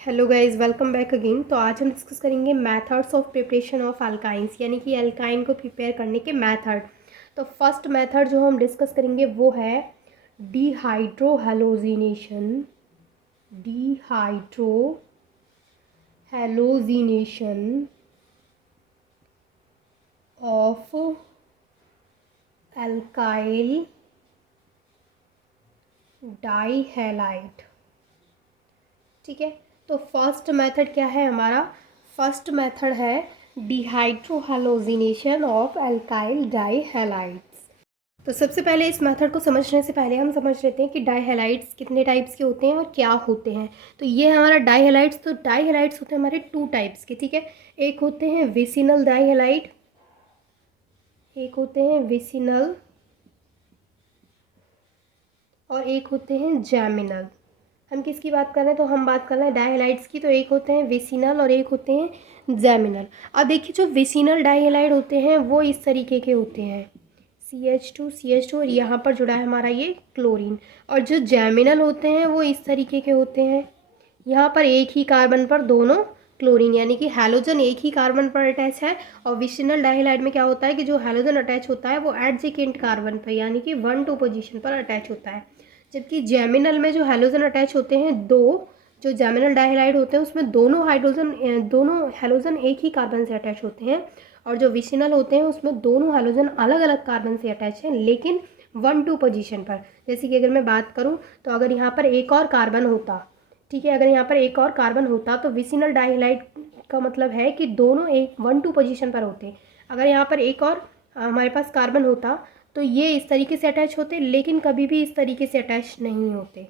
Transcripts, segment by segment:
Hello guys, welcome back again. तो आज हम डिस्कस करेंगे methods of preparation of alkynes, यानी कि अल्काइन को प्रिपेयर करने के मेथड। तो फर्स्ट मेथड जो हम डिस्कस करेंगे वो है dehydrohalogenation. Dehydrohalogenation of alkyl dihalide. ठीक है, तो फर्स्ट मेथड क्या है हमारा? फर्स्ट मेथड है डिहाइड्रोहेलोजिनेशन ऑफ अल्काइल डाइहैलाइड्स। तो सबसे पहले इस मेथड को समझने से पहले हम समझ लेते हैं कि डाइहैलाइड्स कितने टाइप्स के होते हैं और क्या होते हैं। तो ये हमारा डाइहैलाइड्स, तो डाइहैलाइड्स होते हैं हमारे टू टाइप्स के। ठीक है, एक होते हैं विसिनल डाइहैलाइड, एक होते हैं विसिनल और एक होते हैं जैमिनल। हम किसकी बात कर रहे हैं? तो हम बात कर रहे हैं डाइहैलाइड्स की। तो एक होते हैं विसिनल और एक होते हैं जैमिनल। अब देखिए, जो विसिनल डाइहैलाइड होते हैं वो इस तरीके के होते हैं, CH2 और यहाँ पर जुड़ा है हमारा ये क्लोरीन। और जो जैमिनल होते हैं वो इस तरीके के होते हैं, यहाँ पर एक ही कार्बन पर दोनों क्लोरीन, यानी कि हैलोजन एक ही कार्बन पर अटैच है। और विसिनल डाइहैलाइड में क्या होता है कि जो हैलोजन अटैच होता है वो एडजेकेंट कार्बन पर, यानी कि 1-2 पोजीशन पर अटैच होता है। जबकि जैमिनल में जो हैलोजन अटैच होते हैं दो, जो जैमिनल डाइहैलाइड होते हैं उसमें दोनों हैलोजन एक ही कार्बन से अटैच होते हैं। और जो विसिनल होते हैं उसमें दोनों हैलोजन अलग अलग कार्बन से अटैच हैं, लेकिन 1-2 पोजीशन पर। जैसे कि अगर मैं बात करूं तो अगर यहाँ पर एक और कार्बन होता, ठीक है, अगर यहाँ पर एक और कार्बन होता तो विसिनल डाइहैलाइड का मतलब है कि दोनों एक 1-2 पोजीशन पर होते। अगर यहाँ पर एक और हमारे पास कार्बन होता तो ये इस तरीके से अटैच होते, लेकिन कभी भी इस तरीके से अटैच नहीं होते।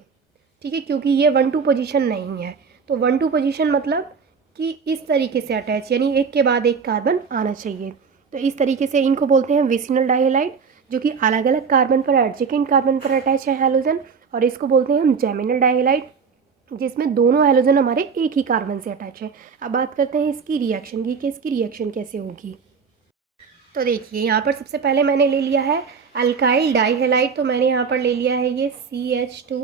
ठीक है, क्योंकि ये 1-2 पोजीशन नहीं है। तो 1-2 पोजीशन मतलब कि इस तरीके से अटैच, यानी एक के बाद एक कार्बन आना चाहिए। तो इस तरीके से इनको बोलते हैं विसिनल डाइहैलाइड, जो कि अलग अलग कार्बन पर, एडजेकेंट कार्बन पर अटैच है हैलोजन। और इसको बोलते हैं हम जैमिनल डाइहैलाइड, जिसमें दोनों हैलोजन हमारे एक ही कार्बन से अटैच है। अब बात करते हैं इसकी रिएक्शन की कि इसकी रिएक्शन कैसे होगी। तो देखिए, यहाँ पर सबसे पहले मैंने ले लिया है अल्काइल डाइहैलाइड। तो मैंने यहाँ पर ले लिया है ये CH2,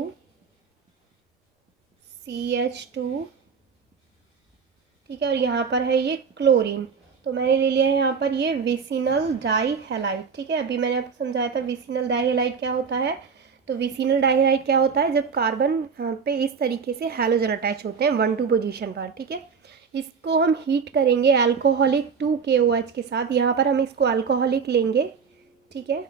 ठीक है, और यहाँ पर है ये क्लोरीन। तो मैंने ले लिया है यहाँ पर ये विसिनल डाइहैलाइड। ठीक है, अभी मैंने आपको समझाया था विसिनल डाइहैलाइड क्या होता है। तो विसिनल डाइहैलाइड क्या होता है? जब कार्बन पे इस तरीके से हैलोजन अटैच होते हैं 1-2 पोजीशन पर। ठीक है, इसको हम हीट करेंगे अल्कोहलिक 2KOH के साथ। यहाँ पर हम इसको अल्कोहलिक लेंगे। ठीक है,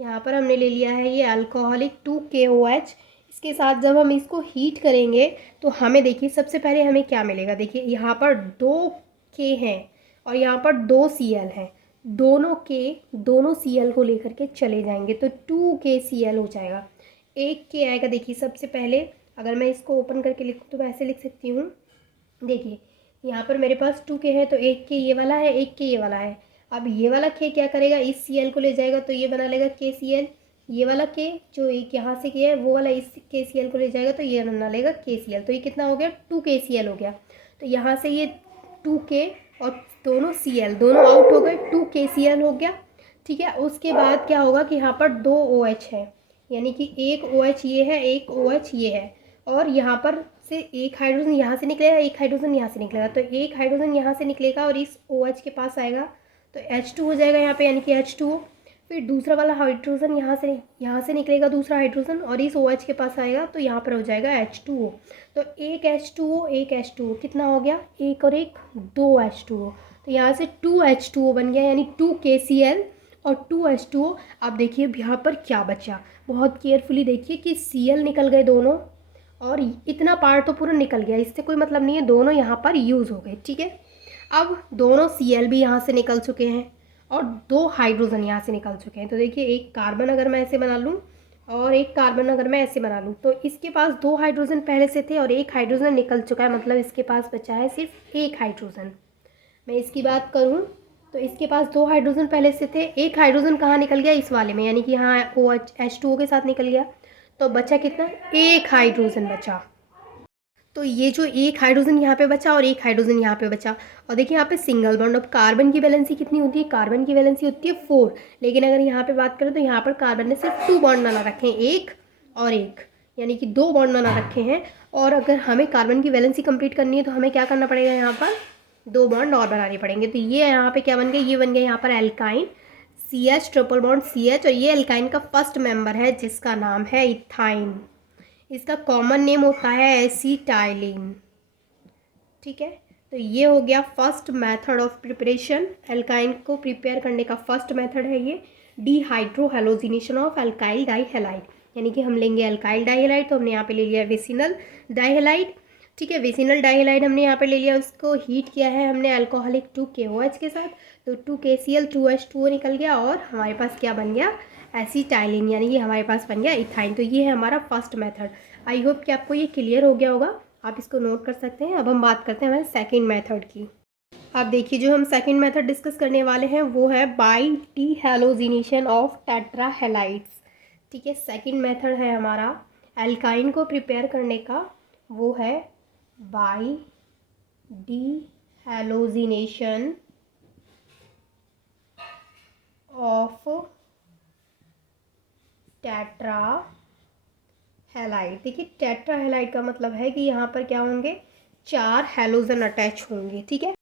यहाँ पर हमने ले लिया है ये अल्कोहलिक 2KOH। इसके साथ जब हम इसको हीट करेंगे तो हमें देखिए सबसे पहले हमें क्या मिलेगा। देखिए यहाँ पर 2K हैं और यहाँ पर 2Cl हैं। दोनों Cl को लेकर के चले जाएंगे तो 2KCl हो जाएगा। एक K आएगा। देखिए सबसे पहले अगर मैं इसको ओपन करके लिखूँ तो मैं ऐसे लिख सकती हूँ। देखिए यहाँ पर मेरे पास 2K है तो एक K ये वाला है, एक K ये वाला है। अब ये वाला K क्या करेगा, इस Cl को ले जाएगा तो ये बना लेगा KCl। ये वाला K जो एक यहाँ से K है वो वाला इस KCl को ले जाएगा तो ये बना लेगा KCl। तो ये कितना हो गया? 2KCl हो गया। तो यहाँ से ये 2K और दोनों Cl दोनों आउट हो गए, 2KCl हो गया। ठीक है, उसके बाद क्या होगा कि यहाँ पर 2 OH है, यानी कि एक OH ये है, एक OH ये है। और यहाँ पर से एक हाइड्रोजन यहाँ से निकलेगा, एक हाइड्रोजन यहाँ से निकलेगा। तो एक हाइड्रोजन यहाँ से निकलेगा और इस OH के पास आएगा तो H2 हो जाएगा यहाँ पे, यानी कि H2O। फिर दूसरा वाला हाइड्रोजन यहाँ से निकलेगा दूसरा हाइड्रोजन और इस OH के पास आएगा तो यहाँ पर हो जाएगा H2O। तो एक H2O कितना हो गया? एक और एक 2 H2O। तो यहाँ से 2 H2O बन गया, यानी 2KCl और 2 H2O। अब देखिए यहाँ पर क्या बचा, बहुत केयरफुली देखिए कि Cl निकल गए दोनों और इतना पार्ट तो पूरा निकल गया, इससे कोई मतलब नहीं है, दोनों यहाँ पर यूज़ हो गए। ठीक है, अब दोनों Cl भी यहाँ से निकल चुके हैं और 2 हाइड्रोजन यहाँ से निकल चुके हैं। तो देखिए एक कार्बन अगर मैं ऐसे बना लूँ और एक कार्बन अगर मैं ऐसे बना लूँ तो इसके पास 2 हाइड्रोजन पहले से थे और एक हाइड्रोजन निकल चुका है, मतलब इसके पास बचा है सिर्फ एक हाइड्रोजन। मैं इसकी बात करूँ तो इसके पास 2 हाइड्रोजन पहले से थे, एक हाइड्रोजन कहाँ निकल गया? इस वाले में, यानी कि यहाँ H2O के साथ निकल गया। तो बचा कितना? एक हाइड्रोजन बचा। तो ये जो एक हाइड्रोजन यहाँ पे बचा और एक हाइड्रोजन यहाँ पे बचा। और देखिए यहाँ पे सिंगल बॉन्ड। अब कार्बन की वैलेंसी कितनी होती है? कार्बन की वैलेंसी होती है 4, लेकिन अगर यहाँ पे बात करें तो यहाँ पर कार्बन ने सिर्फ 2 बॉन्ड बना रखे हैं, एक और एक। यानी कि 2 बॉन्ड बना रखे हैं। और अगर हमें कार्बन की वैलेंसी कंप्लीट करनी है तो हमें क्या करना पड़ेगा, यहाँ पर 2 बॉन्ड और बनाने पड़ेंगे। तो ये यहाँ पे क्या बन गया, ये बन गया यहाँ पर alkyne, CH triple bond CH, और ये एल्काइन का फर्स्ट मेंबर है जिसका नाम है इथाइन। इसका कॉमन नेम होता है एसिटाइलिन। ठीक है, तो ये हो गया first method of preparation. Alkyne को प्रिपेयर करने का फर्स्ट मेथड है ये डिहाइड्रोहेलोजिनेशन ऑफ एल्काइल डाइहेलाइड, यानी कि हम लेंगे एल्काइल डाइहेलाइड, तो हमने यहाँ पे ले लिया विसिनल डाइहेलाइड। ठीक है, विसिनल डाइहेलाइड हमने यहाँ पे ले लिया, उसको हीट किया है हमने अल्कोहलिक 2KOH के साथ, तो 2KCl 2H2O निकल गया और हमारे पास क्या बन गया, एसिटाइलिन, यानी कि हमारे पास बन गया इथाइन। तो ये है हमारा फर्स्ट मेथड। आई होप कि आपको ये क्लियर हो गया होगा, आप इसको नोट कर सकते हैं। अब हम बात करते हैं हमारे सेकेंड मेथड की। अब देखिए, जो हम सेकेंड मेथड डिस्कस करने वाले हैं वो है बाई डिहैलोजिनेशन ऑफ टेट्राहेलाइड्स। ठीक है, सेकेंड मेथड है हमारा एल्काइन को प्रिपेयर करने का, वो है बाई डिहैलोजिनेशन ऑफ टेट्राहेलाइड। देखिए, टेट्राहेलाइड का मतलब है कि यहाँ पर क्या होंगे, 4 हैलोजन अटैच होंगे। ठीक है,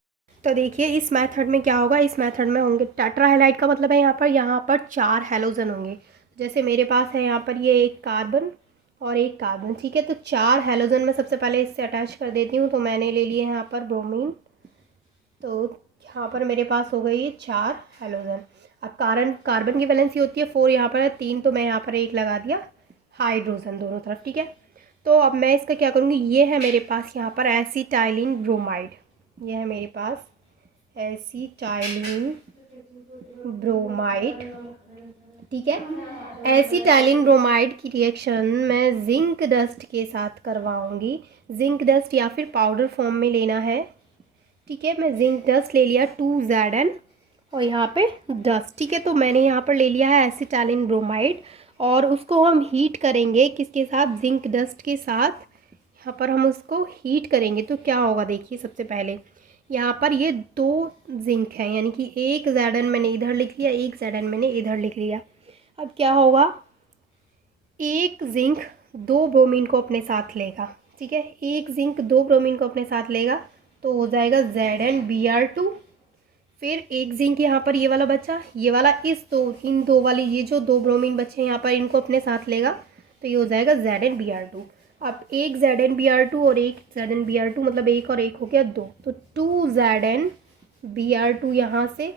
तो देखिए इस मेथड में क्या होगा, इस मेथड में होंगे टेट्राहेलाइड का मतलब है यहाँ पर 4 हैलोजन होंगे। जैसे मेरे पास है यहाँ पर ये एक कार्बन और एक कार्बन। ठीक है, तो 4 हैलोजन में सबसे पहले इससे अटैच कर देती हूँ। तो मैंने ले लिए यहाँ पर ब्रोमीन, तो यहाँ पर मेरे पास हो गई 4 हैलोजन। अब कार्बन की वैलेंसी होती है 4, यहाँ पर है 3, तो मैं यहाँ पर 1 लगा दिया हाइड्रोजन दोनों तरफ। ठीक है, तो अब मैं इसका क्या करूँगी, ये है मेरे पास यहाँ पर एसिटाइलिन ब्रोमाइड, ये है मेरे पास एसिटाइलिन ब्रोमाइड। ठीक है, एसिटाइलिन ब्रोमाइड की रिएक्शन मैं जिंक डस्ट के साथ करवाऊंगी। जिंक डस्ट या फिर पाउडर फॉर्म में लेना है। ठीक है, मैं जिंक डस्ट ले लिया 2Zn और यहाँ पे डस्ट। ठीक है, तो मैंने यहाँ पर ले लिया है एसिटाइलिन ब्रोमाइड और उसको हम हीट करेंगे किसके साथ, जिंक डस्ट के साथ। यहाँ पर हम उसको हीट करेंगे तो क्या होगा, देखिए सबसे पहले यहाँ पर ये 2 जिंक हैं, यानी कि 1 Zn मैंने इधर लिख लिया, 1 Zn मैंने इधर लिख लिया। अब क्या होगा, 1 जिंक 2 ब्रोमीन को अपने साथ लेगा। ठीक है, 1 जिंक 2 ब्रोमीन को अपने साथ लेगा तो हो जाएगा ZnBr2। फिर 1 जिंक यहाँ पर ये वाला बचा, ये वाला इन दो वाली, ये जो 2 ब्रोमीन बचे यहाँ पर इनको अपने साथ लेगा तो ये हो जाएगा ZnBr2। अब 1 ZnBr2 और 1 ZnBr2 मतलब 1 और 1 हो गया 2, तो 2 ZnBr2 यहाँ से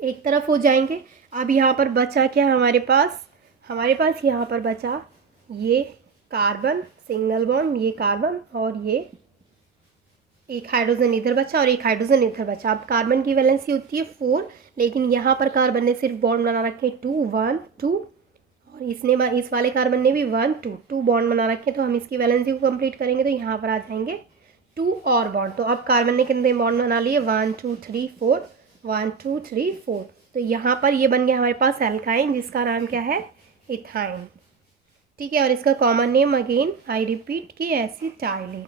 एक तरफ हो जाएंगे। अब यहाँ पर बचा क्या हमारे पास यहाँ पर बचा ये कार्बन सिंगल बॉन्ड, ये कार्बन और ये एक हाइड्रोजन इधर बचा और एक हाइड्रोजन इधर बचा। अब कार्बन की वैलेंसी होती है 4, लेकिन यहाँ पर कार्बन ने सिर्फ बॉन्ड बना रखे 2 1 2 और इस वाले कार्बन ने भी 1 2 2 बॉन्ड बना रखे। तो हम इसकी वैलेंसी को कंप्लीट करेंगे तो यहाँ पर आ जाएंगे 2 और बॉन्ड। तो अब कार्बन ने कितने बॉन्ड बना लिए, 1 2 3 4 1 2 3 4। तो यहाँ पर ये बन गया हमारे पास एल्काइन जिसका नाम क्या है, इथाइन। ठीक है, और इसका common name again I repeat कि एसिटाइलिन,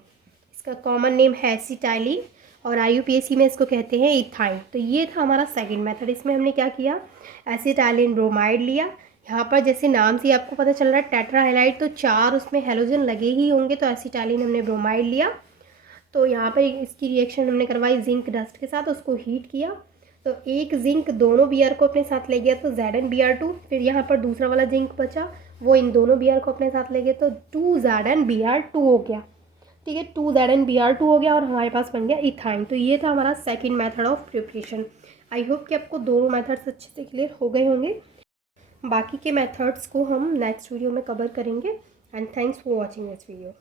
इसका कॉमन नेम है एसिटाइलिन और IUPAC में इसको कहते हैं इथाइन। तो ये था हमारा सेकंड मेथड। इसमें हमने क्या किया, एसिटाइलिन ब्रोमाइड लिया। यहाँ पर जैसे नाम से आपको पता चल रहा है टेट्राहेलाइड, तो 4 उसमें हैलोजन लगे ही होंगे, तो एसिटाइलिन हमने ब्रोमाइड लिया। तो यहाँ पर इसकी रिएक्शन हमने करवाई जिंक डस्ट के साथ, उसको हीट किया तो 1 जिंक दोनों Br को अपने साथ ले गया तो ZnBr2। फिर यहाँ पर दूसरा वाला जिंक बचा, वो इन दोनों Br को अपने साथ ले गया तो 2 ZnBr2 हो गया। ठीक है, 2 ZnBr2 हो गया और हमारे पास बन गया इथाइन। तो ये था हमारा second method of preparation. I hope कि आपको दोनों मेथड्स अच्छे से क्लियर हो गए होंगे। बाकी के मेथड्स को हम नेक्स्ट वीडियो में कवर करेंगे। And thanks for watching this video.